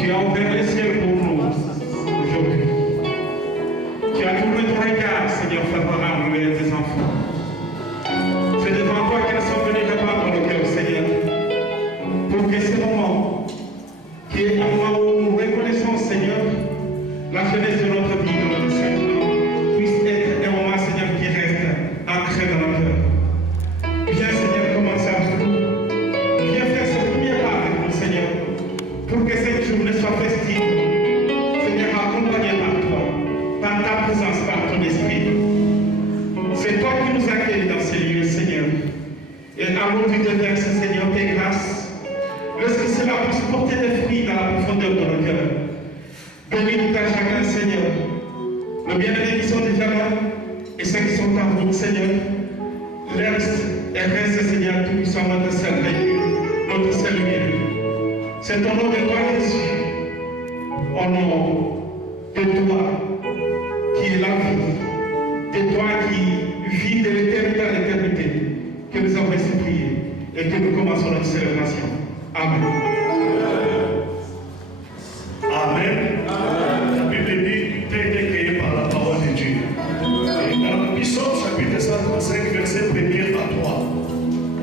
Tu as ouvert les cieux pour nous aujourd'hui. Tu as tourné ton regard, Seigneur, favorable vers tes enfants. C'est devant toi qu'elles sont venues répandre le cœur, Seigneur, pour que ce moment, qui est un moment où nous reconnaissons, Seigneur, la jeunesse de notre vie, de notre Seigneur, puisse être un moment, Seigneur, qui reste ancré dans nos cœurs. Viens, Seigneur, commencer avec nous. Viens faire ce premier pas avec nous, Seigneur, pour que cette journée soit festive. Seigneur, accompagné par toi, par ta présence, par ton esprit. C'est toi qui nous accueilles dans ces lieux, Seigneur. Et allons lui te verser, Seigneur, tes grâces. Lorsque cela puisse porter des fruits dans la profondeur de nos cœurs. Bénis-nous à chacun, Seigneur. Le bien-aimé qui sont déjà là et ceux qui sont en route, Seigneur. Reste et reste, Seigneur, tout puissant, notre seul véhicule, notre seul lieu. C'est au nom de toi, Jésus, au nom de toi qui est la vie, de toi qui vis de l'éternité à l'éternité, que nous avons ainsi prié et que nous commençons notre célébration. Amen. Amen. La Bible dit que tu as été créé par la parole de Dieu. Et dans le psaume chapitre 135, verset 1er à 3,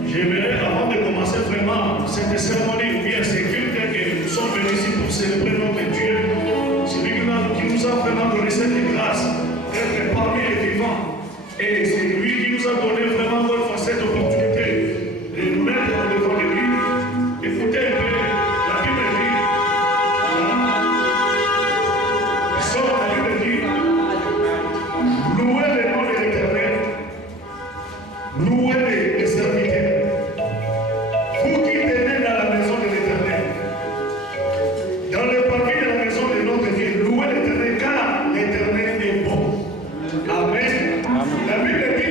j'aimerais, avant de commencer vraiment cette cérémonie, ou bien ces cultes que nous sommes venus ici pour célébrer notre Dieu, celui qui nous a vraiment donné cette grâce d'être parmi les vivants. Et c'est lui qui nous a donné vraiment cette opportunité de nous mettre devant lui. Écoutez un peu, la Bible dit, la Bible dit, louez le nom de l'Éternel, louez les serviteurs, vous qui tenez dans la maison de l'Éternel, dans le parvis de la maison de notre Dieu, louez l'Éternel car l'Éternel est bon. Amen. La Bible dit,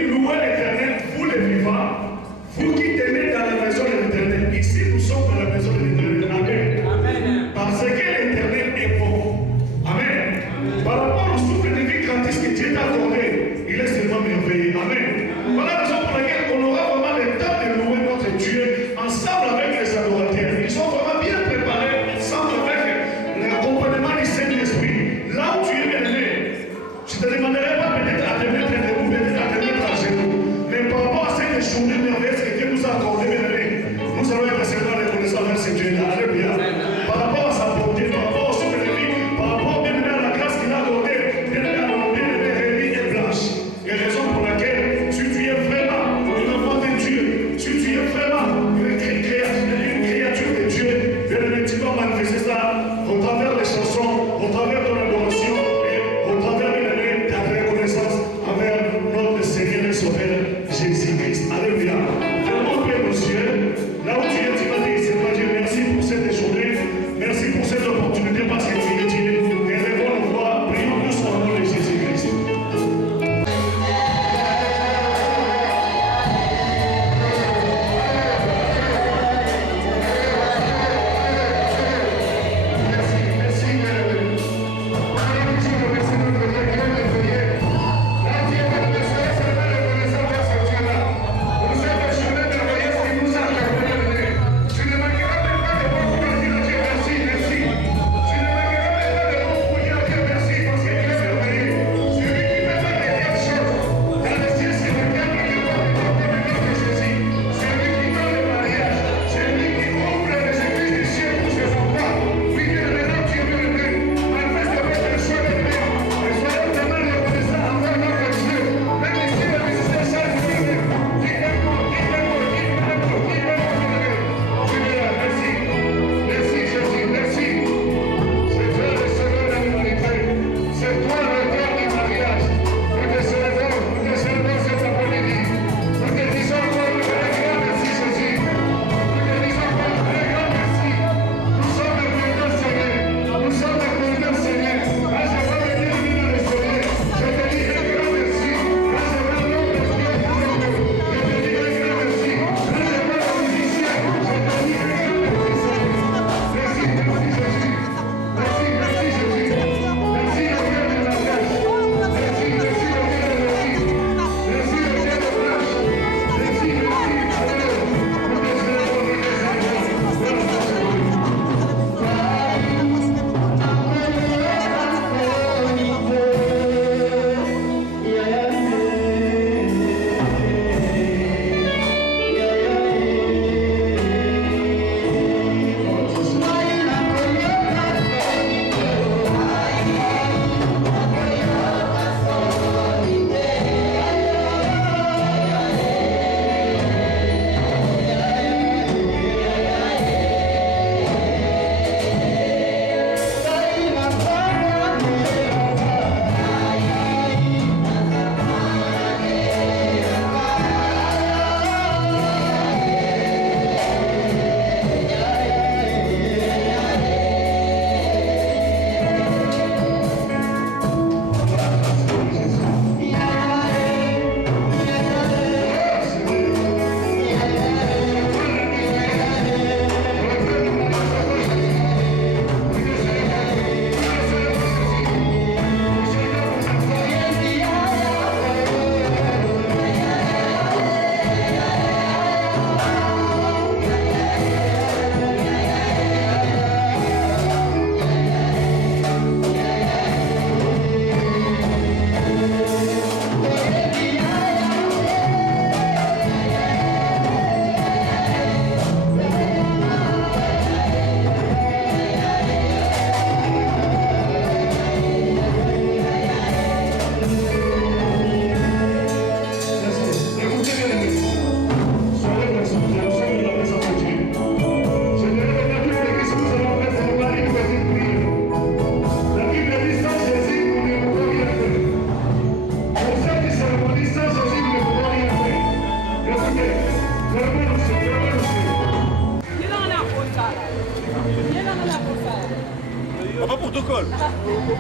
protocole.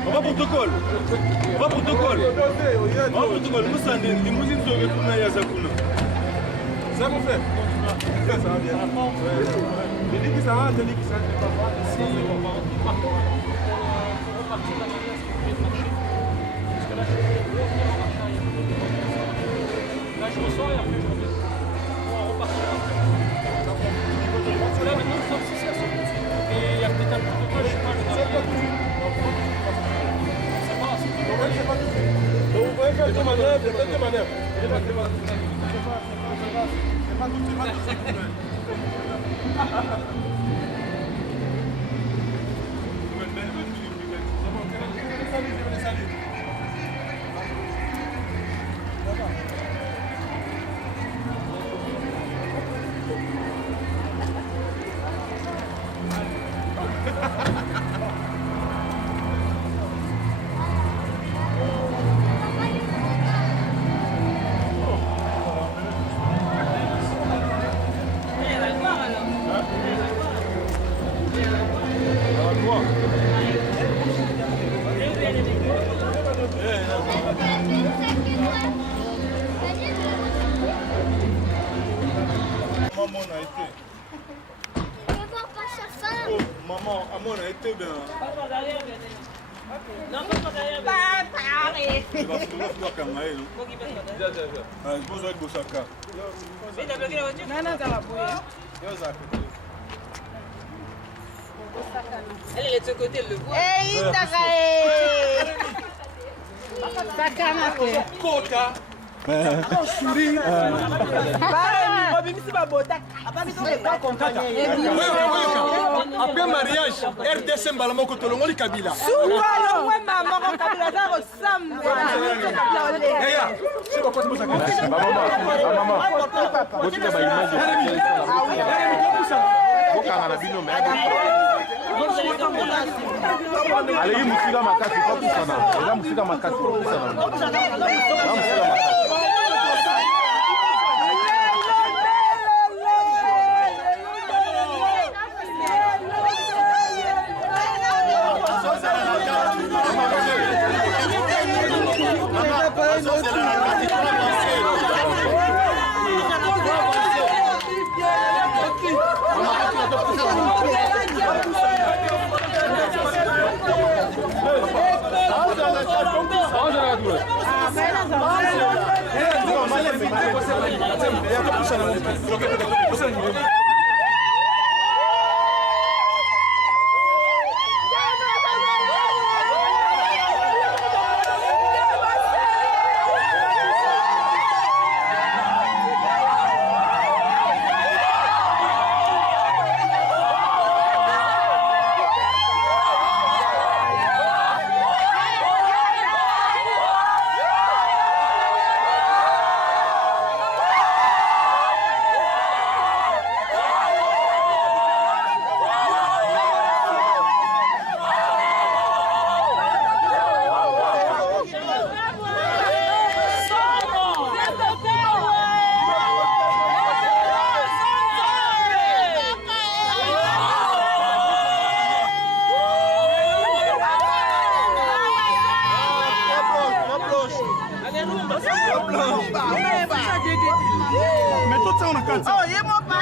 On va protocole. On va protocole. On va protocole. Nous sommes des limousines qui retournent à Yazakuna. Ça mon frère. Ça va bien. Je dis que ça va, je dis que ça va. Là je ressors et après je reviens. On va repartir. Là maintenant nous sommes 6 à 100. Et il y a peut-être un protocole, je sais pas. C'est pas tout de suite. C'est pas tout de suite. Donc vous pouvez faire des manœuvres, des manœuvres. C'est pas tout de suite. Maman, à mon a été bien. Non, pas derrière. Il va falloir qu'on aille. Je pense que Bosaka. Non, non, ça va bouillir. Elle est de ce côté, elle le voit. Hey, Coca. Après mariage, RDC Mbalamoko Tolongoli Kabila. Allez, musika makasi kwa kusana. Ela musika makasi kwa kusana. Mais tout ça on a quand ça. Oh, il y a mon père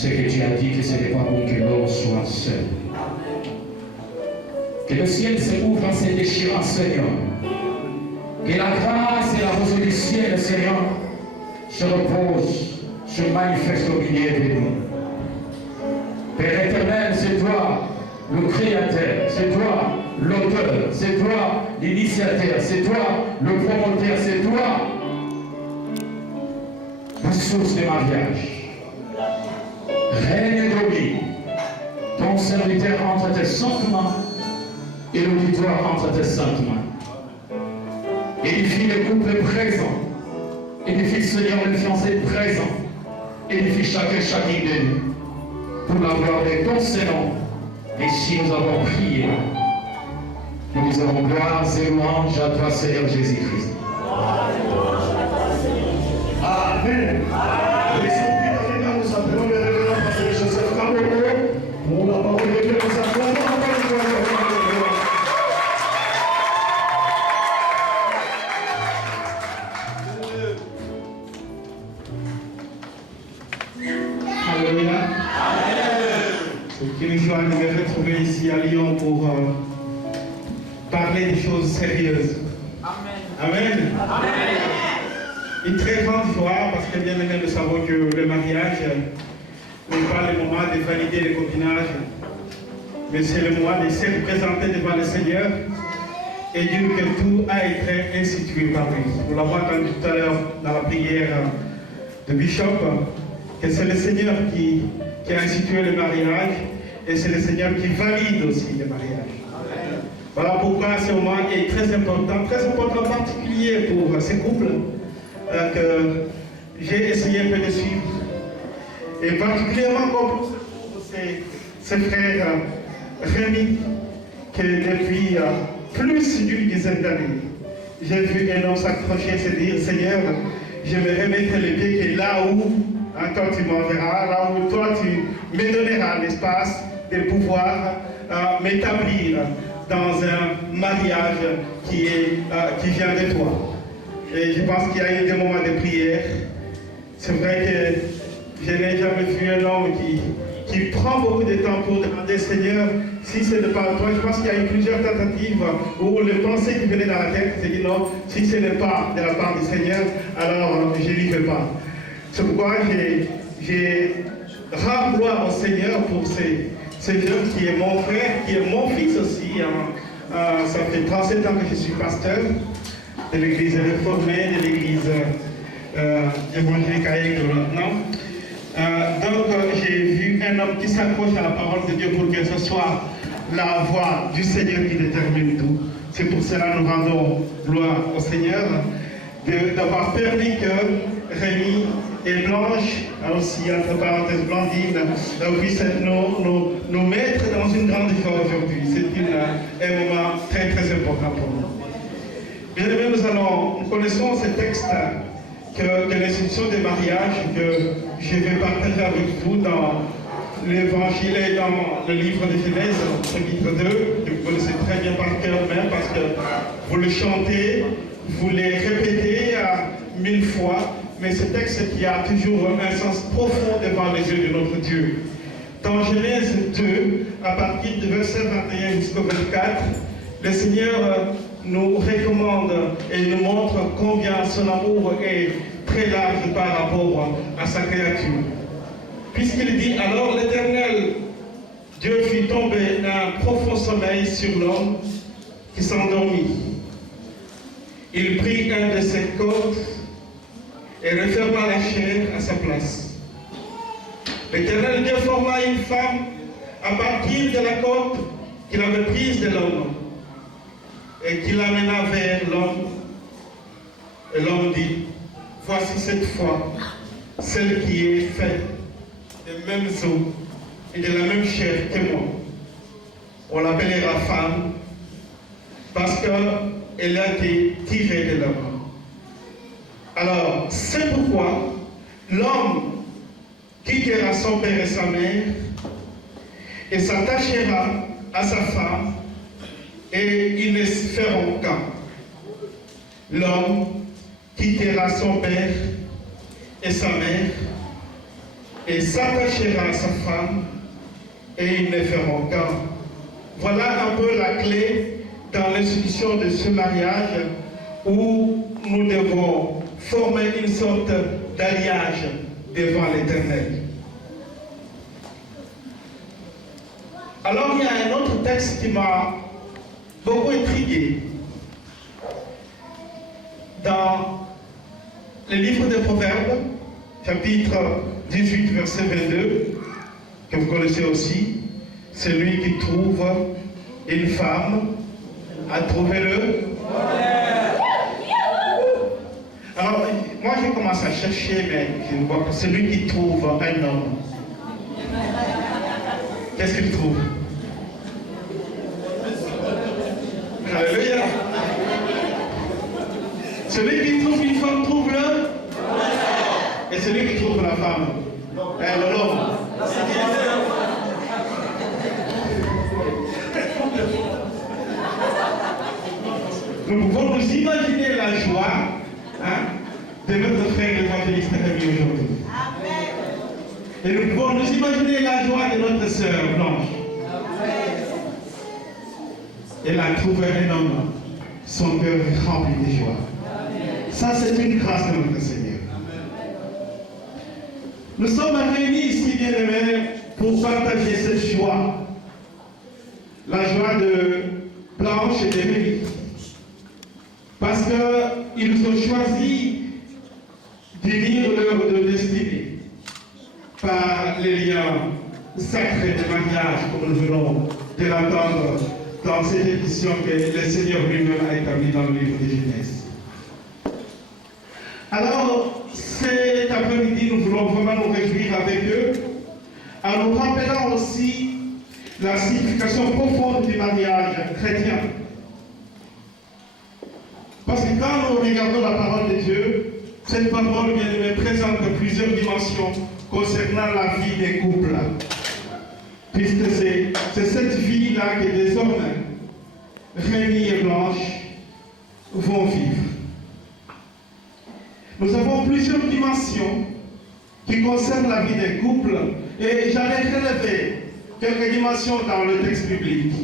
ce que tu as dit que ce n'est pas bon que l'homme soit seul. Que le ciel se ouvre en se déchirant, Seigneur. Que la grâce et la rose du ciel, Seigneur, se reposent, se manifestent au milieu de nous. Père éternel, c'est toi le Créateur, c'est toi l'auteur, c'est toi l'initiateur, c'est toi le promoteur, c'est toi la source des mariages. Règne et domine. Ton serviteur entre tes saintes mains et l'auditoire entre tes saintes mains. Édifie le couple présent. Édifie, Seigneur, le fiancé présent. Édifie chacune de nous. Pour la gloire de ton Seigneur. Et si nous avons prié, nous disons gloire et louange à toi, Seigneur Jésus-Christ. Amen. Nous appelons le révérend pasteur Joseph Kamoko pour la parole de Dieu. Nous acclamons la parole de Dieu. Alléluia. C'est une joie de me retrouver ici à Lyon pour parler des choses sérieuses. Amen. Une très grande joie parce que bien aimé, nous savons que le mariage n'est pas le moment de valider le copinage, mais c'est le moment de se représenter devant le Seigneur et dire que tout a été institué par lui. Nous l'avons entendu tout à l'heure dans la prière de Bishop, que c'est le Seigneur qui a institué le mariage et c'est le Seigneur qui valide aussi le mariage. Voilà pourquoi ce moment est très important en particulier pour ces couples que j'ai essayé un peu de suivre. Et particulièrement pour ces frères Rémi, que depuis plus d'une dizaine d'années, j'ai vu un homme s'accrocher et se dire, Seigneur, je vais remettre les pieds que là où toi tu m'enverras, là où toi tu me donneras l'espace de pouvoir m'établir dans un mariage qui vient de toi. Et je pense qu'il y a eu des moments de prière. C'est vrai que je n'ai jamais vu un homme qui prend beaucoup de temps pour demander Seigneur, si ce n'est pas toi. Je pense qu'il y a eu plusieurs tentatives où les pensées qui venaient dans la tête se disent non, si ce n'est pas de la part du Seigneur, alors je n'y vais pas. C'est pourquoi j'ai rends gloire au Seigneur pour ce jeune qui est mon frère, qui est mon fils aussi. Ça fait 37 ans que je suis pasteur de l'église réformée, de l'église évangélique à Aigle maintenant. Donc j'ai vu un homme qui s'accroche à la parole de Dieu pour que ce soit la voix du Seigneur qui détermine tout. C'est pour cela que nous rendons gloire au Seigneur d'avoir permis que Rémi et Blanche, aussi entre parenthèses Blandine, puissent nous mettre dans une grande joie aujourd'hui. C'est un moment très très important pour nous. Bien aimé, nous connaissons ce texte de l'institution des mariages que je vais partager avec vous dans l'évangile et dans le livre de Genèse, chapitre 2, que vous connaissez très bien par cœur même parce que vous le chantez, vous le répétez 1000 fois, mais ce texte qui a toujours un sens profond devant les yeux de notre Dieu. Dans Genèse 2, à partir du verset 21 jusqu'au 24, le Seigneur nous recommande et nous montre combien son amour est très large par rapport à sa créature. Puisqu'il dit, alors l'Éternel, Dieu fit tomber un profond sommeil sur l'homme qui s'endormit. Il prit un de ses côtes et referma la chair à sa place. L'Éternel Dieu forma une femme à partir de la côte qu'il avait prise de l'homme et qu'il l'amena vers l'homme. Et l'homme dit, voici cette fois celle qui est faite des mêmes os et de la même chair que moi. On l'appellera femme parce qu'elle a été tirée de l'homme. Alors, c'est pourquoi l'homme quittera son père et sa mère et s'attachera à sa femme et ils ne se feront qu'un. L'homme quittera son père et sa mère et s'attachera à sa femme et ils ne feront qu'un. Voilà un peu la clé dans l'institution de ce mariage où nous devons former une sorte d'alliage devant l'Éternel. Alors il y a un autre texte qui m'a beaucoup intrigué. Dans le livre des Proverbes, chapitre 18, verset 22, que vous connaissez aussi, celui qui trouve une femme a trouvé le. Alors, moi je commence à chercher, mais je vois que celui qui trouve un homme, qu'est-ce qu'il trouve? Alléluia. Celui qui trouve une femme trouve le. Et celui qui trouve la femme, l'homme. Nous pouvons nous imaginer la joie de notre frère l'évangéliste Rémi aujourd'hui. Et nous pouvons nous imaginer la joie de notre sœur Blanche. Elle a trouvé un homme, son cœur est rempli de joie. Ça, c'est une grâce de notre Seigneur. Nous sommes réunis ici, bien-aimés, pour partager cette joie. La joie de Blanche et de Rémi. Parce qu'ils ont choisi d'unir leur destinée par les liens sacrés de mariage, comme nous venons de l'entendre dans cette édition que le Seigneur lui-même a établie dans le livre de Genèse. Alors, cet après-midi, nous voulons vraiment nous réjouir avec eux, en nous rappelant aussi la signification profonde du mariage chrétien. Parce que quand nous regardons la parole de Dieu, cette parole bien présente plusieurs dimensions concernant la vie des couples. Puisque c'est cette vie-là que désormais Rémi et Blanche vont vivre. Nous avons plusieurs dimensions qui concernent la vie des couples et j'en ai relevé quelques dimensions dans le texte biblique.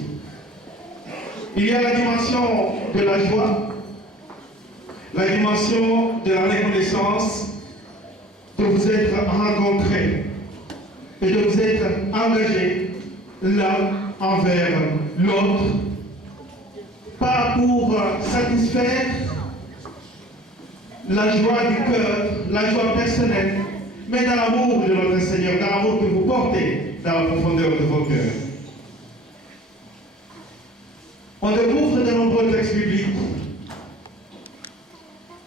Il y a la dimension de la joie, la dimension de la reconnaissance, de vous être rencontrés et de vous être engagés l'un envers l'autre, pas pour satisfaire la joie du cœur, la joie personnelle, mais dans l'amour de notre Seigneur, dans l'amour que vous portez dans la profondeur de vos cœurs. On découvre de nombreux textes bibliques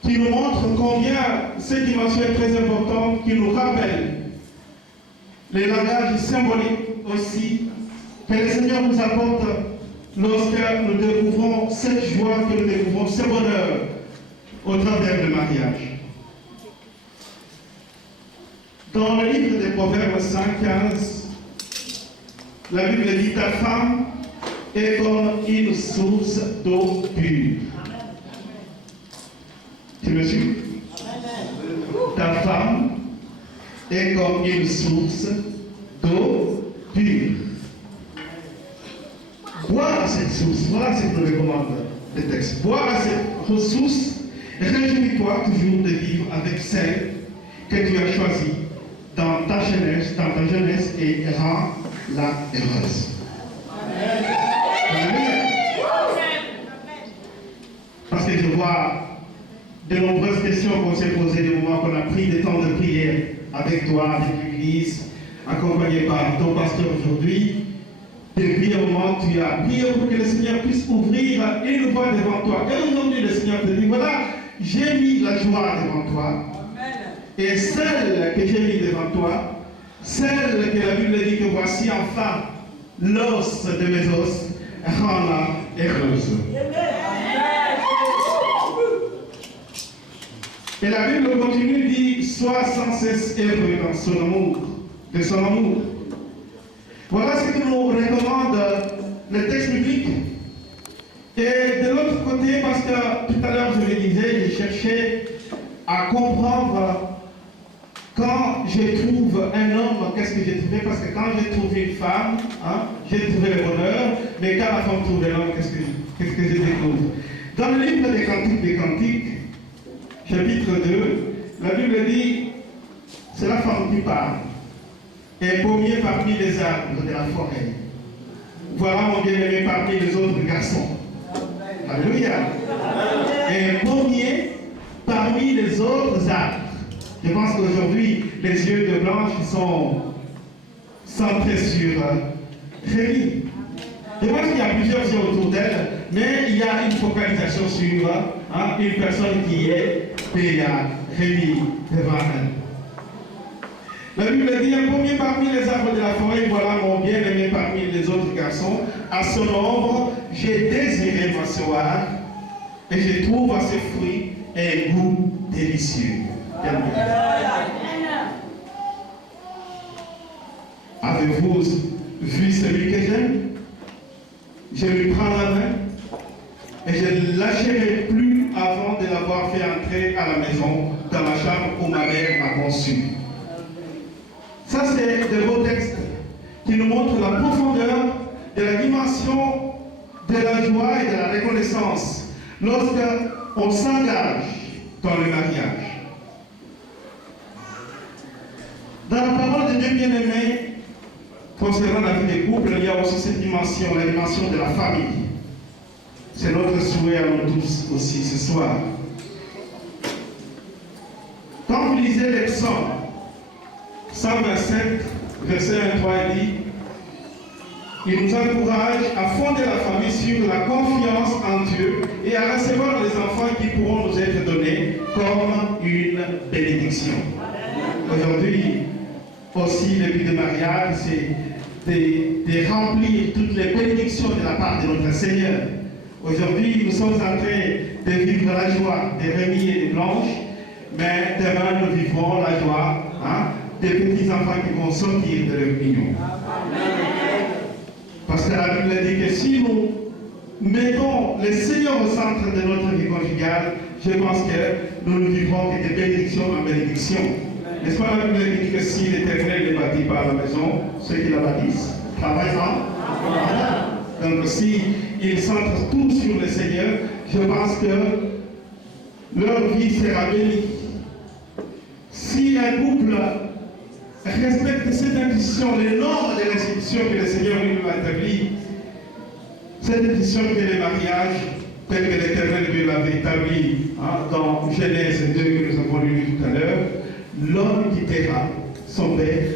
qui nous montrent combien cette dimension est très importante, qui nous rappelle les langages symboliques aussi que le Seigneur nous apporte lorsque nous découvrons cette joie, que nous découvrons ce bonheur au travers du mariage. Dans le livre des Proverbes 5:15, la Bible dit: ta femme est comme une source d'eau pure. Tu me suis? Ta femme est comme une source d'eau pure. Bois à cette source, voilà ce que nous recommande le texte. Bois à cette ressource, réjouis-toi toujours de vivre avec celle que tu as choisie dans ta jeunesse et rends-la heureuse. Amen. Parce que je vois de nombreuses questions qu'on s'est posées, des moments qu'on a pris des temps de prière avec toi, avec l'Église, accompagné par ton pasteur aujourd'hui. Depuis un moment, tu as prié pour que le Seigneur puisse ouvrir une voie devant toi. Et aujourd'hui, le Seigneur te dit: voilà, j'ai mis la joie devant toi. Amen. Et celle que j'ai mis devant toi, celle que la Bible dit que voici enfin l'os de mes os, rends-la heureuse. Et la Bible continue, dit: sois sans cesse heureux dans son amour, de son amour. Voilà ce que nous recommande le texte biblique. Et de l'autre côté, parce que tout à l'heure je le disais, j'ai cherché à comprendre quand je trouve trouve un homme, qu'est-ce que j'ai trouvé? Parce que quand j'ai trouvé une femme, hein, j'ai trouvé le bonheur, mais quand la femme trouve un homme, qu'est-ce que je découvre? Dans le livre des Cantiques, chapitre 2, la Bible dit, c'est la femme qui parle. Un pommier parmi les arbres de la forêt. Voilà mon bien-aimé parmi les autres garçons. Alléluia. Un pommier parmi les autres arbres. Je pense qu'aujourd'hui, les yeux de Blanche sont centrés sur Rémi. Je pense qu'il y a plusieurs yeux autour d'elle, mais il y a une focalisation sur une personne qui est, et il y a Rémi devant elle. La Bible dit, un pommier parmi les arbres de la forêt, voilà mon bien-aimé parmi les autres garçons. À son ombre, j'ai désiré m'asseoir et je trouve à ses fruits un goût délicieux. Avez-vous vu celui que j'aime? Je lui prends la main et je ne lâcherai plus avant de l'avoir fait entrer à la maison, dans la chambre où ma mère m'a conçu. Ça, c'est de beaux textes qui nous montrent la profondeur de la dimension de la joie et de la reconnaissance lorsqu'on s'engage dans le mariage. Dans la parole de Dieu bien-aimé, concernant la vie des couples, il y a aussi cette dimension, la dimension de la famille. C'est notre souhait à nous tous aussi ce soir. Quand vous lisez les psaumes, 127, verset 23, il dit, il nous encourage à fonder la famille sur la confiance en Dieu et à recevoir les enfants qui pourront nous être donnés comme une bénédiction. Aujourd'hui, aussi, le but de mariage, c'est de remplir toutes les bénédictions de la part de notre Seigneur. Aujourd'hui, nous sommes en train de vivre la joie de Rémi et de Blanche, mais demain, nous vivrons la joie des petits-enfants qui vont sortir de leur union. Parce que la Bible dit que si nous mettons le Seigneur au centre de notre vie conjugale, je pense que nous ne vivrons que de bénédiction en bénédiction. N'est-ce pas la Bible dit que si l'Éternel ne bâtit pas la maison, ceux qui la bâtissent travaillent en. Donc si ils centrent tout sur le Seigneur, je pense que leur vie sera bénie. Si un couple respecte cette institution, les normes de l'institution que le Seigneur lui a établie, cette institution qui est le mariage, tel que l'Éternel Dieu l'avait établi dans Genèse 2 que nous avons lu tout à l'heure, l'homme quittera son père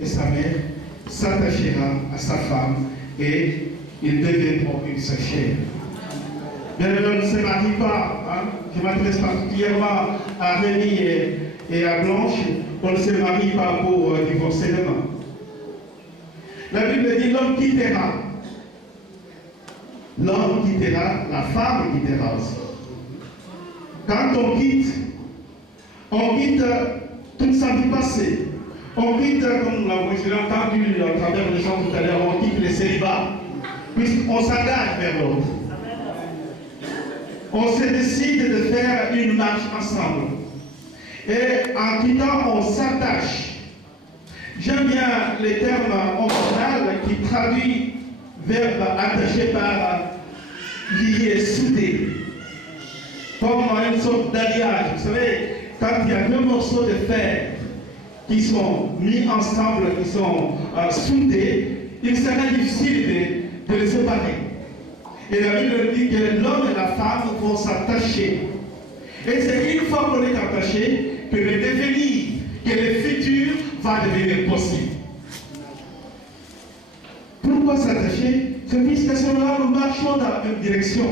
et sa mère, s'attachera à sa femme et ils deviendront une seule chair. Bien, on ne se marie pas. Je m'adresse particulièrement à Rémi et à Blanche. On ne se marie pas pour divorcer demain. La Bible dit l'homme quittera. L'homme quittera, la femme quittera aussi. Quand on quitte toute sa vie passée. On quitte, comme nous l'avons entendu à travers les gens tout à l'heure, on quitte le célibat, puisqu'on s'engage vers l'autre. On se décide de faire une marche ensemble. Et en quittant, on s'attache. J'aime bien les termes original qui traduit verbe attaché par lié, soudé. Comme une sorte d'alliage. Vous savez, quand il y a deux morceaux de fer qui sont mis ensemble, qui sont soudés, il sera difficile de les séparer. Et la Bible dit que l'homme et la femme vont s'attacher. Et c'est une fois qu'on est attaché que le devenir, que le futur va devenir possible. Pourquoi s'attacher? C'est puisque cela, nous marchons dans la même direction.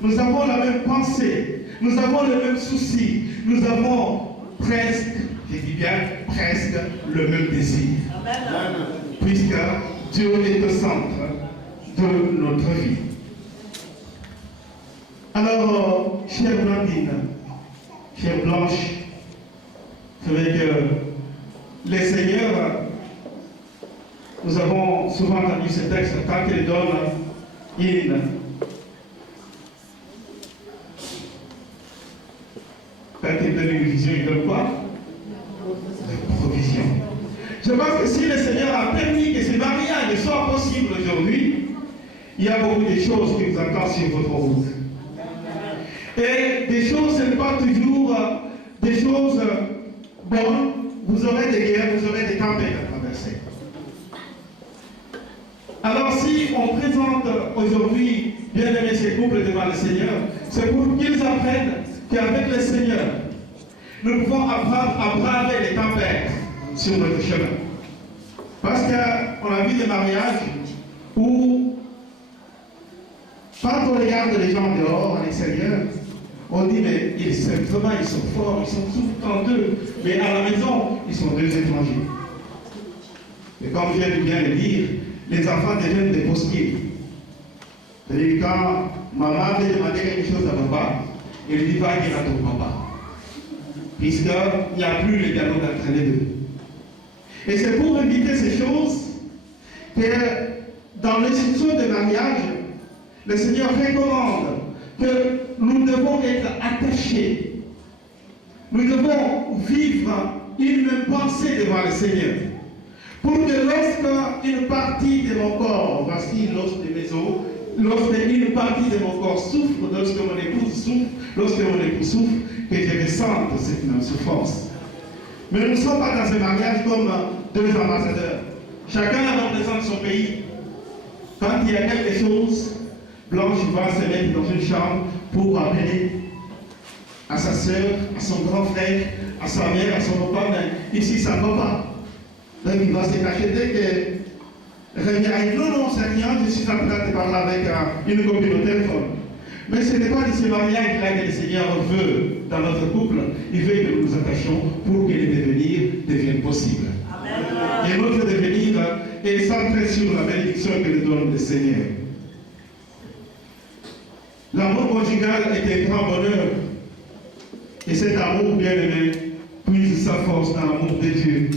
Nous avons la même pensée. Nous avons le même souci. Nous avons presque, je dis bien presque, le même désir. Amen. Puisque Dieu est au centre de notre vie. Alors, chère Blandine, chère Blanche, c'est vrai que les seigneurs, nous avons souvent entendu ce texte quand ils donnent une vision, ils donnent quoi? La provision. Je pense que si le Seigneur a permis que ces mariages soient possibles aujourd'hui, il y a beaucoup de choses qui vous attendent sur votre route. Et des choses, ce n'est pas toujours des choses bonnes. Vous aurez des guerres, vous aurez des tempêtes à traverser. Alors si on présente aujourd'hui, bien aimé, ces couples devant le Seigneur, c'est pour qu'ils apprennent qu'avec le Seigneur, nous pouvons apprendre à braver les tempêtes sur notre chemin. Parce qu'on a vu des mariages où, quand on regarde les gens dehors, à l'extérieur, on dit, mais ils s'aiment vraiment, ils sont forts, ils sont tout en deux. Mais à la maison, ils sont deux étrangers. Et comme je viens de bien le dire, les enfants deviennent des postiers. C'est-à-dire quand maman veut demander quelque chose à papa, il dit va dire à ton papa. Puisqu'il n'y a plus le dialogue entre les deux. Et c'est pour éviter ces choses que dans l'institution de mariage, le Seigneur recommande que nous devons être attachés. Nous devons vivre une même pensée devant le Seigneur. Pour que lorsqu'une partie de mon corps, voici l'os de mes os, lorsqu'une partie de mon corps souffre, lorsque mon épouse souffre, lorsque mon époux souffre, que je ressente cette même souffrance. Mais nous ne sommes pas dans un mariage comme deux ambassadeurs. Chacun représente son pays. Quand il y a quelque chose, Blanche va se mettre dans une chambre pour appeler à sa soeur, à son grand frère, à sa mère, à son papa, mais ici ça ne va pas. Donc il va se cacher dès que revient. Non, c'est rien, je suis en train de parler avec une copine au téléphone. Mais ce n'est pas de ce mariage-là que le Seigneur veut dans notre couple. Il veut que nous nous attachions pour que le devenir devienne possible. Amen. Et notre devenir est centré sur la bénédiction que nous donne le Seigneur. L'amour conjugal est un grand bonheur. Et cet amour bien-aimé puise sa force dans l'amour de Dieu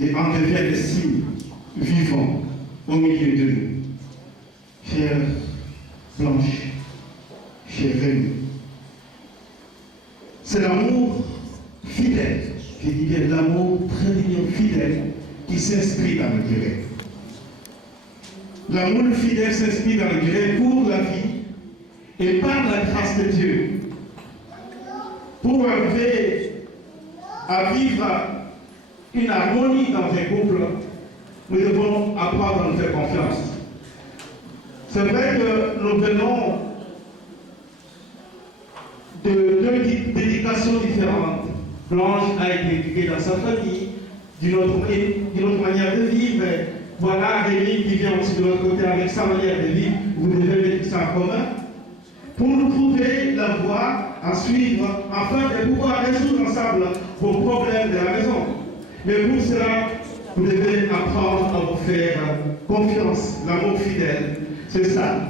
et en devient des signes vivants au milieu de nous. Chère Blanche, chère Rémi, c'est l'amour fidèle, je dis bien l'amour très mignon, fidèle, qui s'inscrit dans le durée. L'amour fidèle s'inscrit dans le durée pour la vie et par la grâce de Dieu. Pour arriver à vivre une harmonie dans un couple, nous devons apprendre à nous faire confiance. C'est vrai que nous venons de deux d'éducations différentes. Blanche a été éduquée dans sa famille, d'une autre manière de vivre. Voilà Rémi qui vient aussi de l'autre côté avec sa manière de vivre. Vous devez mettre ça en commun pour nous trouver la voie à suivre afin de pouvoir résoudre ensemble vos problèmes de la maison. Mais pour cela, vous devez apprendre à vous faire confiance, l'amour fidèle. C'est ça,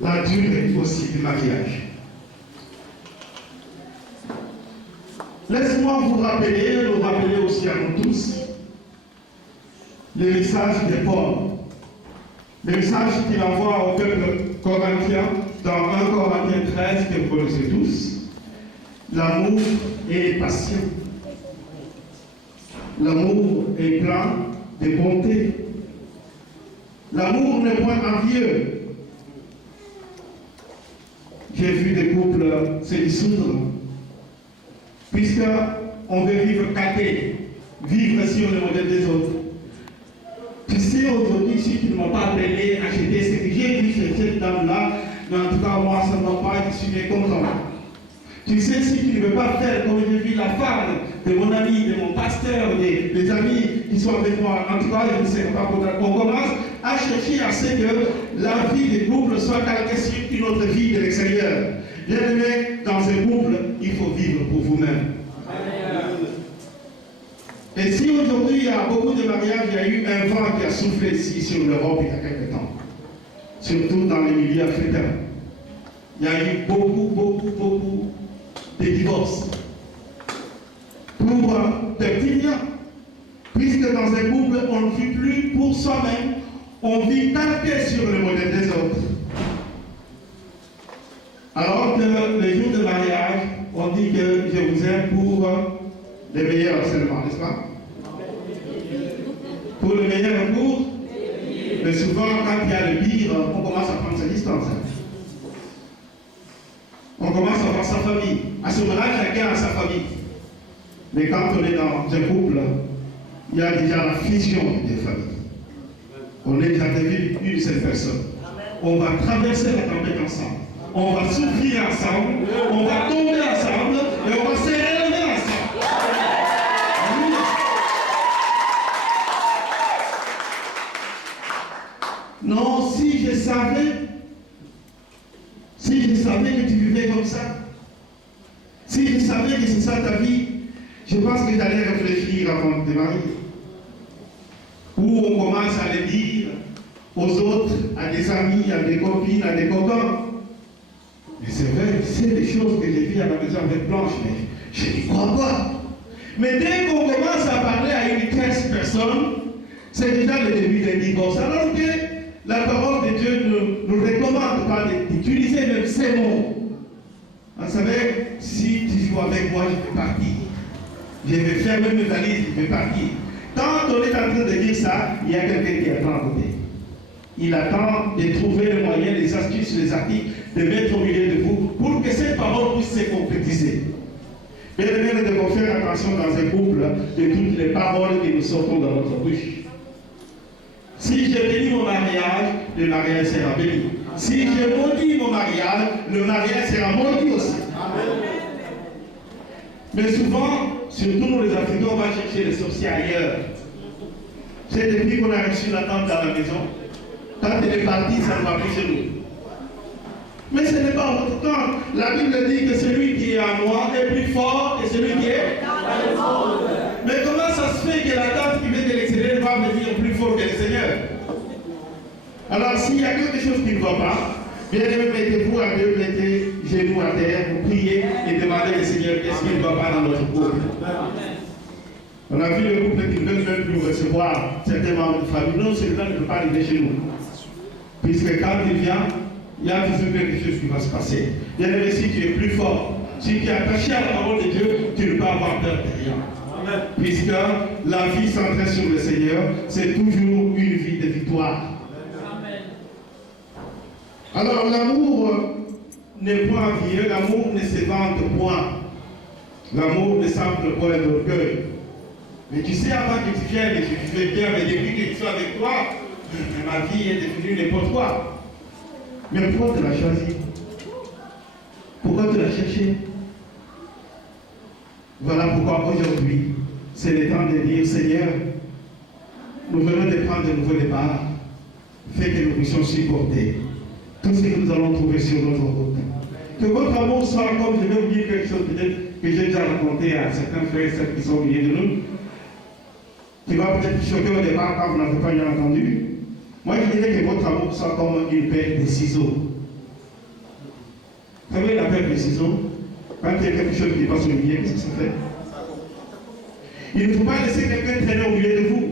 la durée aussi du mariage. Laisse-moi vous rappeler, nous rappeler aussi à nous tous, le message de Paul. Le message qu'il envoie au peuple corinthien dans 1 Corinthiens 13 que vous connaissez tous. L'amour est patient. L'amour est plein de bonté. L'amour n'est point envieux. J'ai vu des couples se dissoudre, puisqu'on veut vivre caté, vivre sur le modèle des autres. Tu sais, aujourd'hui, si tu ne m'as pas appelé à acheter ce que j'ai vu chez cette dame-là, mais en tout cas, moi, ça ne va pas, je suis bien content. Tu sais, si tu ne veux pas faire comme j'ai vu la femme de mon ami, de mon pasteur, des amis qui sont avec moi, en tout cas, je ne sais pas comment on commence à chercher à ce que la vie des couples soit calquée sur une autre vie de l'extérieur. Bien aimé, dans un couple, il faut vivre pour vous-même. Et si aujourd'hui il y a beaucoup de mariages, il y a eu un vent qui a soufflé ici sur l'Europe il y a quelque temps, surtout dans les milieux africains. Il y a eu beaucoup de divorces. Pour des petits liens, puisque dans un couple, on ne vit plus pour soi-même, on vit calqué sur le modèle des autres. Alors que les jours de mariage, on dit que je vous aime pour les meilleurs seulement, n'est-ce pas? Mais souvent, quand il y a le pire, on commence à prendre sa distance. On commence à voir sa famille. À ce moment-là, chacun a sa famille. Mais quand on est dans un couple, il y a déjà la fusion des familles. On est déjà devenu une seule personne. On va traverser la tempête ensemble. On va souffrir ensemble. On va tomber ensemble. Et on va se relever ensemble. Non, si je savais que tu vivais comme ça, si je savais que c'est ça ta vie, je pense que j'allais réfléchir avant de te marier. Où on commence à le dire aux autres, à des amis, à des copines, à des copains. Mais c'est vrai, c'est des choses que j'ai vues à la maison avec Blanche, mais je n'y crois pas. Mais dès qu'on commence à parler à une 15 personnes, c'est déjà le début d'un divorce. Alors que la parole de Dieu ne nous recommande pas d'utiliser même ces mots. Vous savez, si tu joues avec moi, je vais partir. Je vais fermer mes valises, je vais partir. Quand on est en train de dire ça, il y a quelqu'un qui attend à côté. Il attend de trouver le moyen, les astuces, les articles, de mettre au milieu de vous pour que cette parole puisse se concrétiser. Bien aimé, nous devons faire attention dans un couple de toutes les paroles que nous sortons dans notre bouche. Si je bénis mon mariage, le mariage sera béni. Si je maudis mon mariage, le mariage sera maudit aussi. Mais souvent, surtout nous les Africains, on va chercher les sorciers ailleurs. C'est depuis qu'on a reçu la tante dans la maison. Quand elle est partie, ça ne va plus chez nous. Mais ce n'est pas votre temps. La Bible dit que celui qui est en moi est plus fort que celui qui est dans le monde. Mais comment ça se fait que la tante qui vient de l'extérieur va devenir plus fort que le Seigneur? Alors s'il y a quelque chose qui ne va pas, bien aimé, mettez-vous à deux, mettez genoux à terre, vous priez et demandez au Seigneur qu'est-ce qui ne va pas dans notre couple. On a vu le couple qui ne veut même plus recevoir certains membres de famille. Non, celui-là ne peut pas arriver chez nous. Puisque quand il vient, il y a toujours quelque chose qui va se passer. Bien aimé, si tu es plus fort, si tu es attaché à la parole de Dieu, tu ne peux pas avoir peur de rien. Amen. Puisque la vie centrée sur le Seigneur, c'est toujours une vie de victoire. Amen. Alors l'amour n'est point envieux, l'amour ne se vante point. L'amour ne semble point d'orgueil. Mais tu sais, avant que tu viennes, je vais bien, mais depuis que je suis avec toi, ma vie est devenue n'importe quoi. Mais pourquoi tu l'as choisi? Pourquoi tu l'as cherché? Voilà pourquoi aujourd'hui, c'est le temps de dire, Seigneur, nous venons de prendre de nouveaux départs. Fais que nous puissions supporter tout ce que nous allons trouver sur notre route. Que votre amour soit, comme je vais vous dire quelque chose peut-être que j'ai déjà raconté à certains frères et sœurs qui sont au milieu de nous, qui va peut-être choquer au départ quand vous n'avez pas bien entendu. Moi, je dirais que votre amour soit comme une paire de ciseaux. Vous savez, la paire de ciseaux, quand il y a quelque chose qui passe au milieu, qu'est-ce que ça fait? Il ne faut pas laisser quelqu'un traîner au milieu de vous.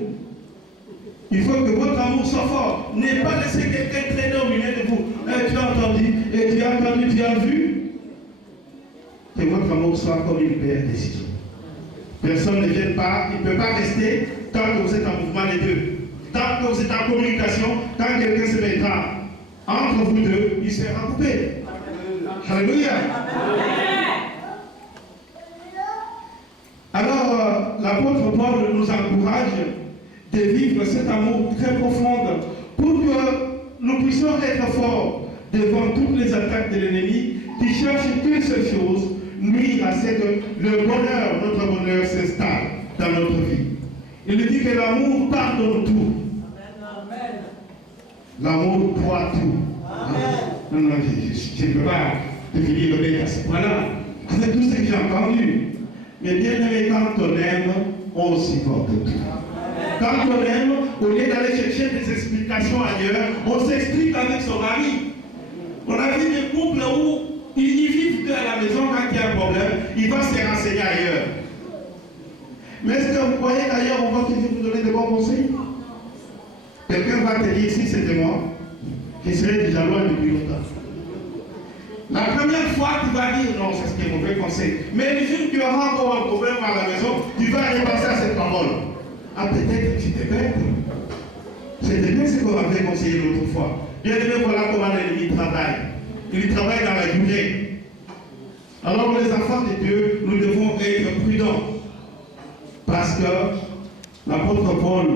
Il faut que votre amour soit fort. Ne pas laisser quelqu'un traîner au milieu de vous. Tu as entendu, et tu as entendu, tu as vu. Que votre amour soit comme une paire de ciseaux. Personne ne vient pas, il ne peut pas rester tant que vous êtes en mouvement les deux. Tant que vous êtes en communication, quand quelqu'un se mettra entre vous deux, il sera coupé. Alléluia. Alors, l'apôtre Paul nous encourage de vivre cet amour très profond pour que nous puissions être forts devant toutes les attaques de l'ennemi qui cherche qu'une seule chose, nuire à ce que le bonheur, notre bonheur s'installe dans notre vie. Il dit que l'amour pardonne tout. L'amour croit tout. Non, non, je ne peux pas définir le bête à ce point-là. C'est tout ce que j'ai entendu. Mais bien aimé, quand on aime, on supporte tout. Quand on aime, au lieu d'aller chercher des explications ailleurs, on s'explique avec son mari. On a vu des couples où ils vivent à la maison quand il y a un problème, il va se renseigner ailleurs. Mais est-ce que vous croyez qu'ailleurs on va toujours vous donner de bons conseils? Quelqu'un va te dire, si c'était moi, je serais déjà loin depuis longtemps. La première fois, tu vas dire, non, c'est ce qui est mauvais conseil. Mais le jour que tu auras encore un problème à la maison, tu vas repasser à cette parole. Ah, peut-être que tu te bête. C'était bien ce qu'on qu'on avait conseillé l'autre fois. Bien aimé, voilà comment l'ennemi travaille. Il travaille dans la durée. Alors les enfants de Dieu, nous devons être prudents. Parce que l'apôtre Paul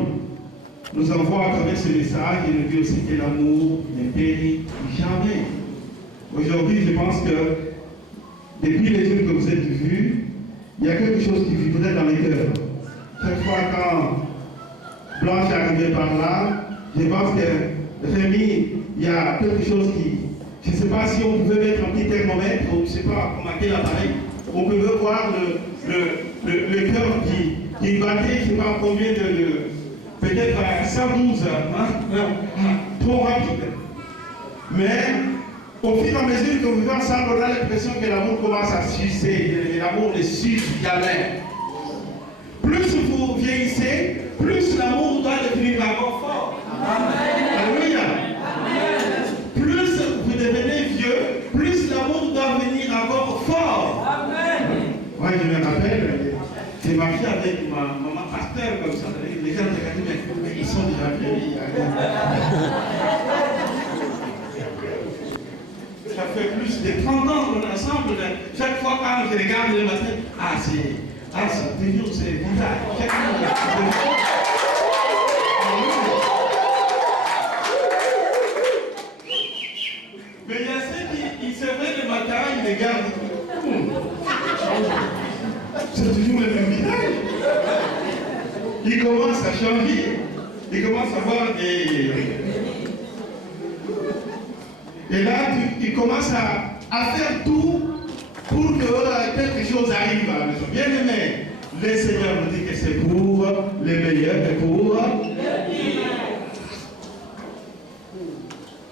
nous envoie à travers ce message, il nous dit aussi que l'amour ne périt jamais. Aujourd'hui, je pense que depuis les jours que vous êtes vus, il y a quelque chose qui vibrait dans les cœurs. Chaque fois quand Blanche est arrivée par là, je pense que Rémi, il y a quelque chose qui, je ne sais pas si on pouvait mettre un petit thermomètre, ou je ne sais pas comment quel appareil, on pouvait voir le cœur qui battait, je ne sais pas combien peut-être à 112, trop rapide. Mais au fur et à mesure que vous vivez ensemble, on a l'impression que l'amour commence à sucer, l'amour ne suce jamais. Plus vous vieillissez, plus l'amour doit devenir encore fort. Alléluia. Plus vous devenez vieux, plus l'amour doit venir encore fort. Moi, je me rappelle, j'ai marché avec ma maman pasteur comme ça. Les gens me disent, mais ils sont déjà vieillis. Ça fait plus de 30 ans qu'on est ensemble. Chaque fois quand je regarde le matin, c'est toujours c'est bizarre. Mais il y a ceux qui se réveillent le matin, ils regardent. C'est toujours le même visage. Ils commencent à changer. Ils commencent à voir des. Et là, ils commencent à faire tout pour que quelque chose arrive à la maison. Bien aimé, le Seigneur nous dit que c'est pour les meilleurs et pour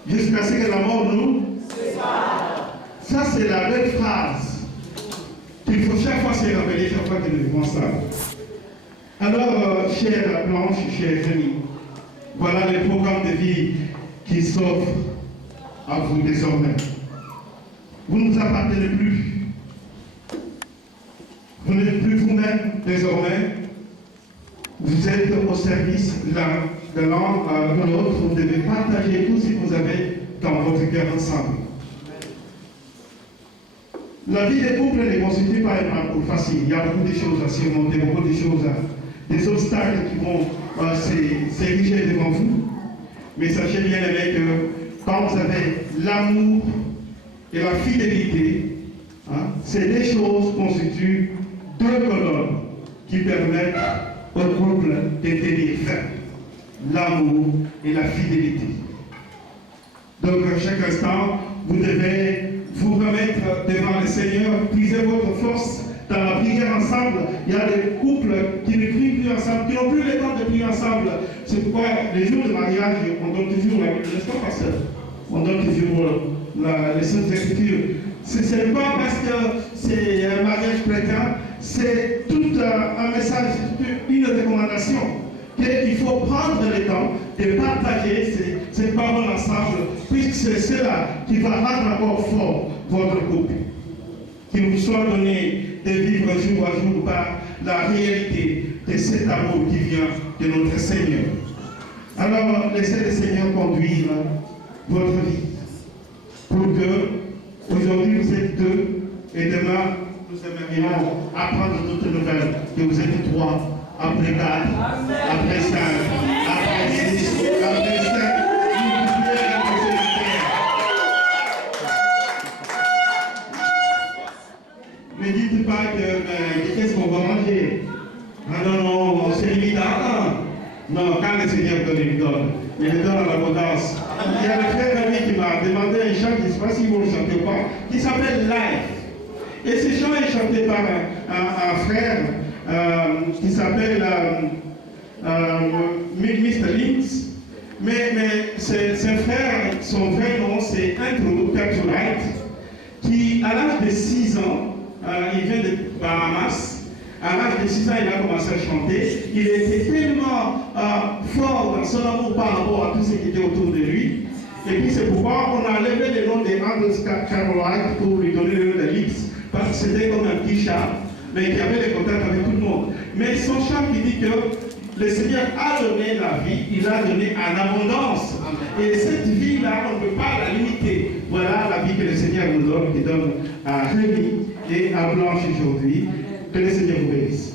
jusqu'à ce que la mort nous. Ça, c'est la belle phrase qu'il faut chaque fois se rappeler, chaque fois que nous vivons ça. Alors, chère Blanche, chère Rémi, voilà les programmes de vie qui s'offrent à vous désormais. Vous ne nous appartenez plus. Vous n'êtes plus vous-même désormais. Vous êtes au service de l'un de l'autre. Vous devez partager tout ce que vous avez dans votre cœur ensemble. La vie des couples ne constitue pas un parcours facile. Il y a beaucoup de choses à surmonter, beaucoup de choses, des obstacles qui vont s'ériger devant vous. Mais sachez bien aimé que quand vous avez l'amour et la fidélité, ces deux choses constituent deux colonnes qui permettent au couple de tenir ferme. L'amour et la fidélité. Donc à chaque instant, vous devez vous remettre devant le Seigneur, puiser votre force dans la prière ensemble. Il y a des couples qui ne prient plus ensemble, qui n'ont plus le temps de prier ensemble. C'est pourquoi les jours de mariage, on donne toujours la Bible, n'est-ce pas, pasteur? On donne toujours les Saintes Écritures. Ce n'est pas parce que c'est un mariage chrétien, c'est tout un message, une recommandation qu'il faut prendre le temps de partager ces paroles ensemble, puisque c'est cela qui va rendre encore fort votre couple. Qu'il vous soit donné de vivre jour à jour par la réalité de cet amour qui vient de notre Seigneur. Alors, laissez le Seigneur conduire votre vie pour que aujourd'hui vous êtes deux et demain nous aimerions apprendre d'autres nouvelles, que vous êtes trois, après 4, après 5, après 6, après 7, vous pouvez remplacer la terre. Ne dites pas que qu'est-ce qu'on va manger? Ah non, c'est limite à un. Non, quand le Seigneur donne, il donne. Il donne à l'abondance. Il y a le frère ami qui m'a demandé un chant, je ne sais pas si vous le chantez pas, qui s'appelle Life. Et ce chant est chanté par un frère qui s'appelle Mr. Links. Mais ce frère, son vrai nom, c'est Andrew Cartwright, qui, à l'âge de 6 ans, il vient de Bahamas. À l'âge de 6 ans, il a commencé à chanter. Il était tellement fort dans son amour par rapport à tout ce qui était autour de lui. Et puis c'est pourquoi on a levé le nom de Andrew Cartwright pour lui donner le nom de Links. Parce que c'était comme un petit chat, mais qui avait des contacts avec tout le monde. Mais son chant qui dit que le Seigneur a donné la vie, il a donné en abondance. Et cette vie-là, on ne peut pas la limiter. Voilà la vie que le Seigneur nous donne, qui donne à Rémi et à Blanche aujourd'hui. Que le Seigneur vous bénisse.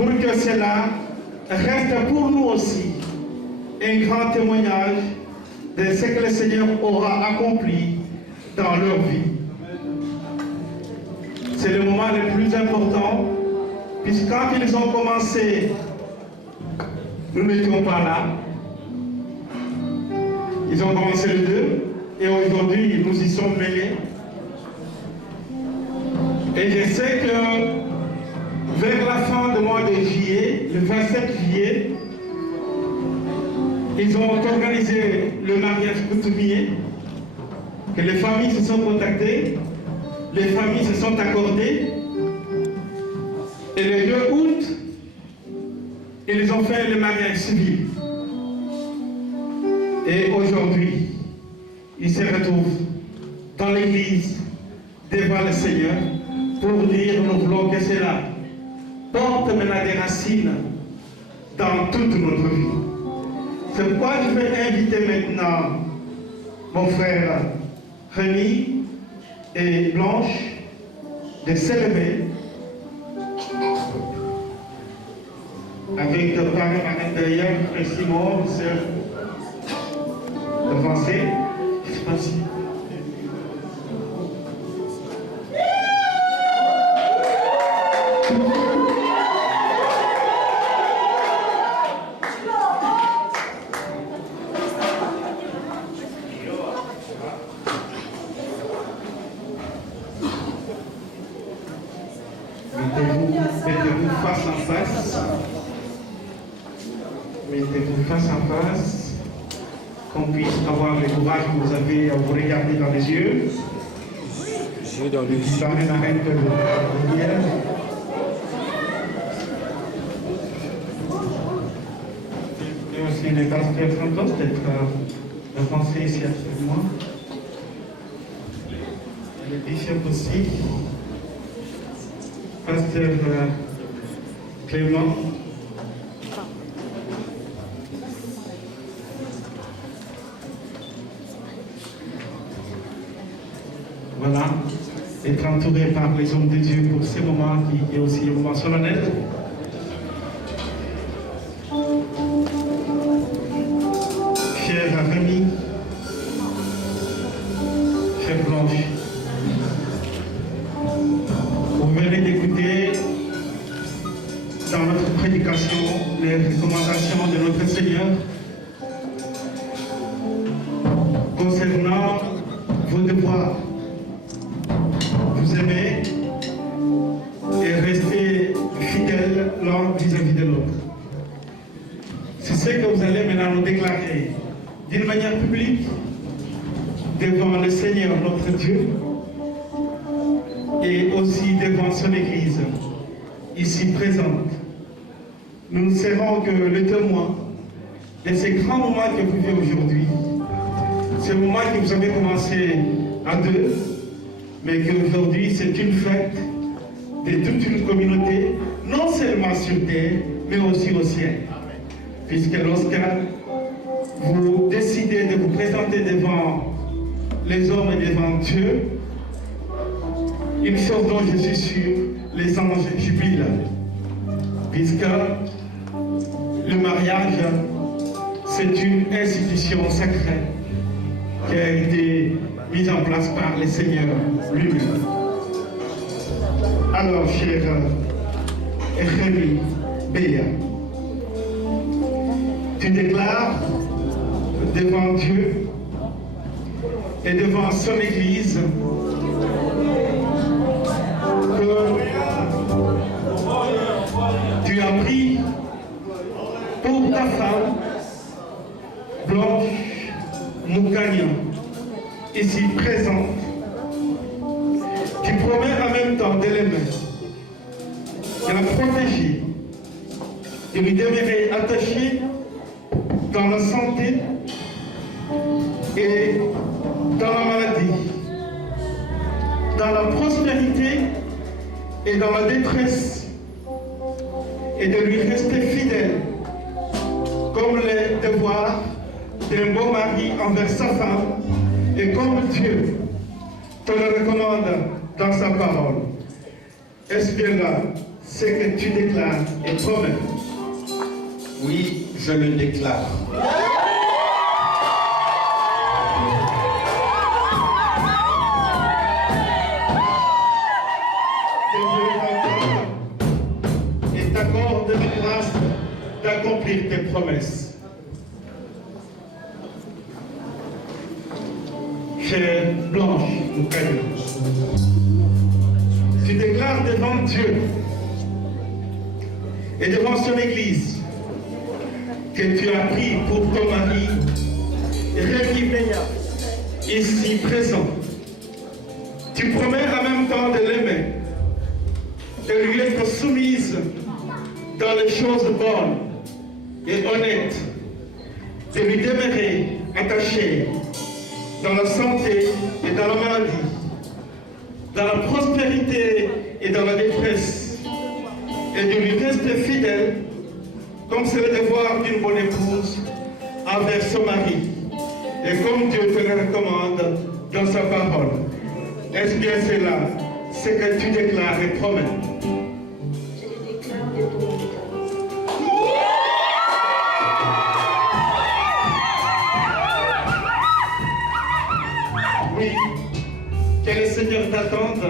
pour que cela reste pour nous aussi un grand témoignage de ce que le Seigneur aura accompli dans leur vie. C'est le moment le plus important, puisque quand ils ont commencé, nous n'étions pas là. Ils ont commencé le 2 et aujourd'hui nous y sommes mêlés. Et je sais que vers la fin du mois de juillet, le 27 juillet, ils ont organisé le mariage coutumier, que les familles se sont contactées, les familles se sont accordées, et le 2 août, ils ont fait le mariage civil. Et aujourd'hui, ils se retrouvent dans l'église devant le Seigneur pour dire nous voulons que cela porte maintenant des racines dans toute notre vie. C'est pourquoi je vais inviter maintenant mon frère Rémi et Blanche de s'élever avec le parrain intérieur et Simon, sœur d'avancer. Je ne sais pas si. Mettez-vous face en face. Mettez-vous face en face. Qu'on puisse avoir le courage que vous avez à vous regarder dans les yeux. Yeux dans les yeux. Ça amène un peu de lumière. Et aussi les pasteurs Santos d'être de penser ici avec moi. Le bishop aussi. Pasteur Clément. Voilà, être entouré par les hommes de Dieu pour ce moment qui est aussi un moment solennel. Cher Rémi, chère Blanche, vous venez d'écouter dans notre prédication les recommandations de notre Seigneur concernant vos devoirs. Vous aimez et rester fidèle l'un vis-à-vis de l'autre. C'est ce que vous allez maintenant nous déclarer d'une manière publique devant le Seigneur notre Dieu et aussi devant son Église ici présente. Nous ne serons que le témoin de ces grands moments que vous vivez aujourd'hui. Ce moment que vous avez commencé à deux, mais qu'aujourd'hui c'est une fête de toute une communauté, non seulement sur terre, mais aussi au ciel. Puisque lorsque vous décidez de vous présenter devant les hommes et devant Dieu, une chose dont je suis sûr, les anges jubilent. Puisque le mariage, c'est une institution sacrée qui a été mise en place par le Seigneur lui-même. Alors, cher Rémi Béa, tu déclares devant Dieu et devant son Église que tu as pris pour ta femme Blanche Moukania, ici présente. Tu promets en même temps de l'aimer, de la protéger, de lui demeurer attaché dans la santé et dans la maladie, dans la prospérité et dans la détresse, et de lui rester fidèle, comme les devoirs d'un bon mari envers sa femme, et comme Dieu te le recommande dans sa parole. Est-ce bien là, ce que tu déclares et promets. Oui, je le déclare. Que Dieu t'entende et t'accorde la grâce d'accomplir tes promesses. Chère Blanche Moukayo, tu déclares devant Dieu et devant son Église que tu as pris pour ton mari Rémi Beya, ici présent. Tu promets en même temps de l'aimer, de lui être soumise dans les choses bonnes et honnêtes, de lui demeurer attaché dans la santé et dans la maladie, dans la prospérité et dans la détresse, et de lui rester fidèle, comme c'est le devoir d'une bonne épouse envers son mari, et comme Dieu te le recommande dans sa parole. Est-ce bien cela, ce que tu déclares et promets? Oui, que le Seigneur t'attende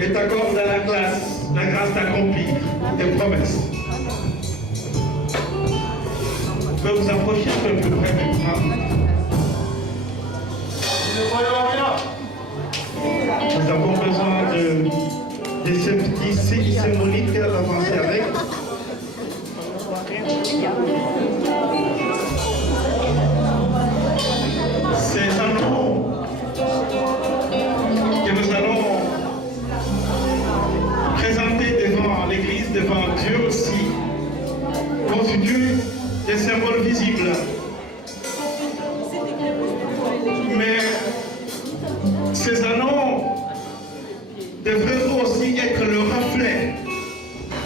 et t'accorde la grâce d'accomplir tes promesses. Vous pouvez vous approcher un peu plus près maintenant. Nous avons besoin de ce petit signe symbolique d'avancer avec. Ces anneaux que nous allons présenter devant l'Église, devant Dieu aussi, constituent des symboles visibles. Mais ces anneaux devraient aussi être le reflet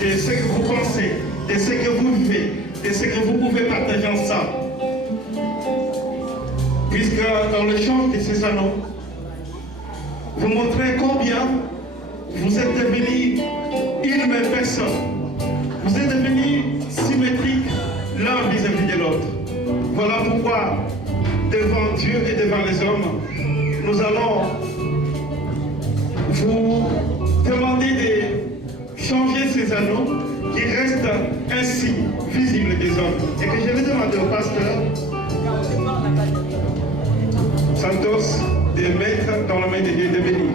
de ce que vous pensez, de ce que vous vivez, de ce que vous pouvez partager ensemble. Puisque dans le champ de ces anneaux, vous montrez combien vous êtes devenus une même personne. Vous êtes devenus symétriques l'un vis-à-vis de l'autre. Voilà pourquoi, devant Dieu et devant les hommes, nous allons vous demander de changer ces anneaux qui restent ainsi visibles des hommes. Et que je vais demander au pasteur Santos de mettre dans la main de Dieu de bénir.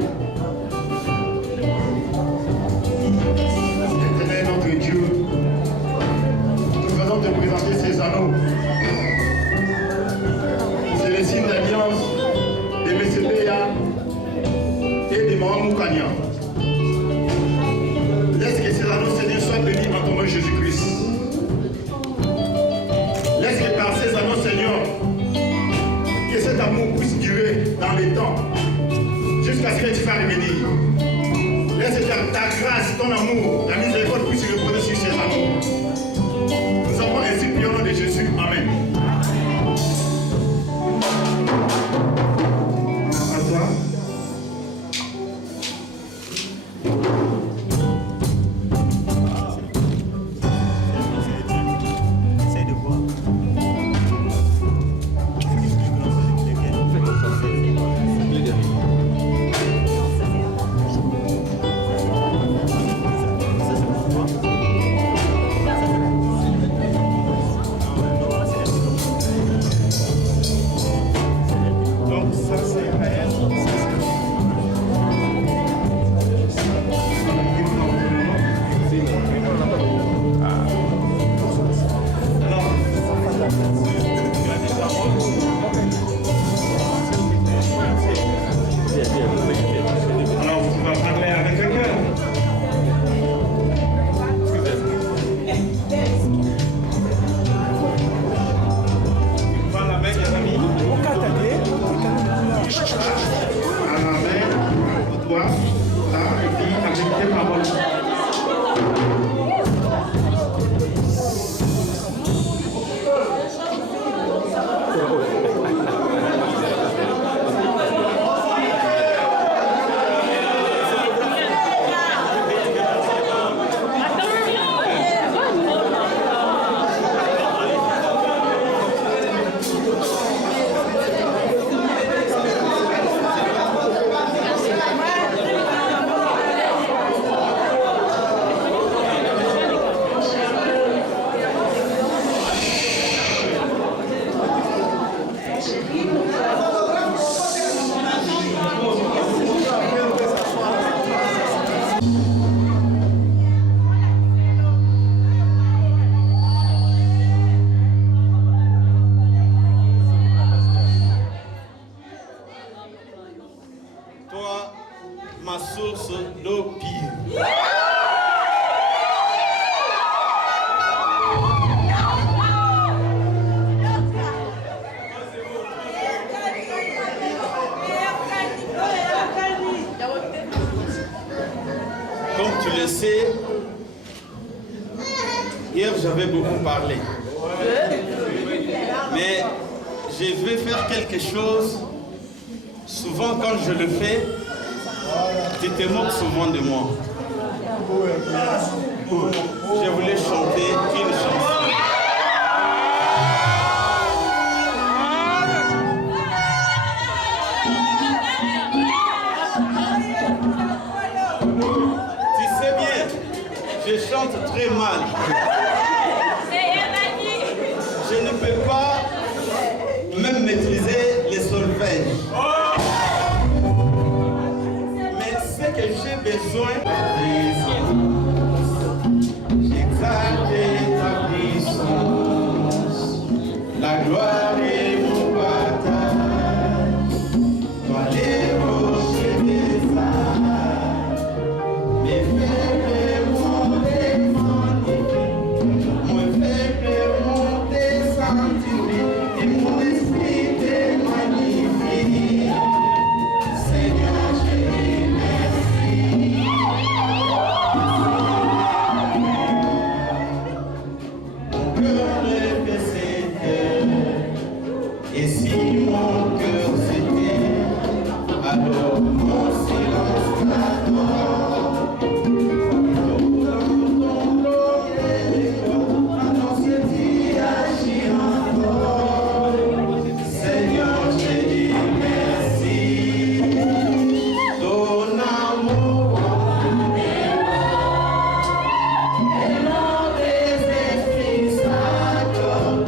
Éternel notre Dieu, nous venons te présenter ces anneaux. C'est le signe d'alliance de M. Beya et de Mme Moukania. Laisse que ces anneaux, Seigneur, soient bénis en ton nom Jésus-Christ. Laisse que par ces anneaux, Seigneur, que cet amour puisse durer dans les temps, jusqu'à ce que tu fasses revenir. Laisse que ta grâce, ton amour, ta miséricorde puisse reposer sur ces anneaux. Nous avons ainsi prié au nom de Jésus. Amen. À toi. ma source d'eau pure. Comme tu le sais, hier j'avais beaucoup parlé. Mais je vais faire quelque chose. Souvent quand je le fais, tu te moques souvent de moi. Je voulais chanter une chanson. Tu sais bien, je chante très mal. Je ne peux pas même maîtriser les solfèges. Mais ce que j'ai besoin, j'exalte ta puissance, la gloire est mon partage, toi les rochers des arts, mes faibles monts des magnifiques, mon faible mont des scientifiques, et mon esprit est magnifique. Seigneur, je dis merci. Mon cœur est baissé, et si mon cœur s'était, alors mon silence t'adore. Dans l'eau et l'école, annonce tu agis encore. Seigneur, je dis merci. Ton amour et nom des esprits sacres,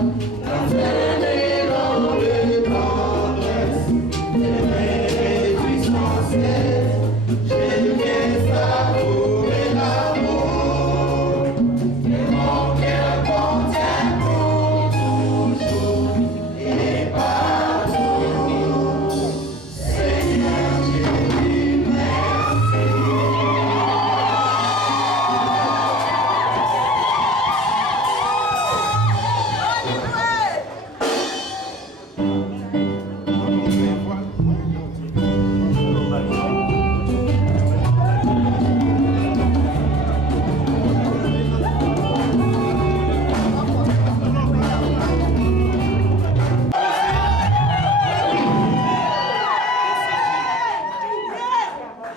dans un élan de tendresse, de mes réjouissances, je viens savourer l'amour que mon cœur contient pour toujours et partout. Seigneur, je dis merci.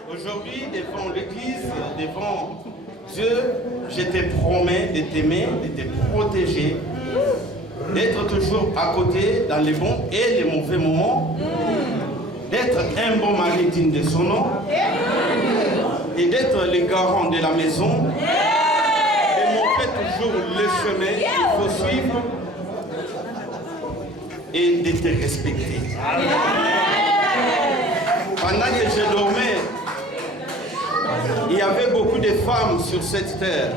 Aujourd'hui, devant l'Église, devant Dieu, je te promets de t'aimer, de te protéger, d'être toujours à côté dans les bons et les mauvais moments, d'être un bon mari digne de son nom, et d'être le garant de la maison, de montrer toujours le chemin qu'il faut suivre et de te respecter. Pendant que je dormais, il y avait beaucoup de femmes sur cette terre.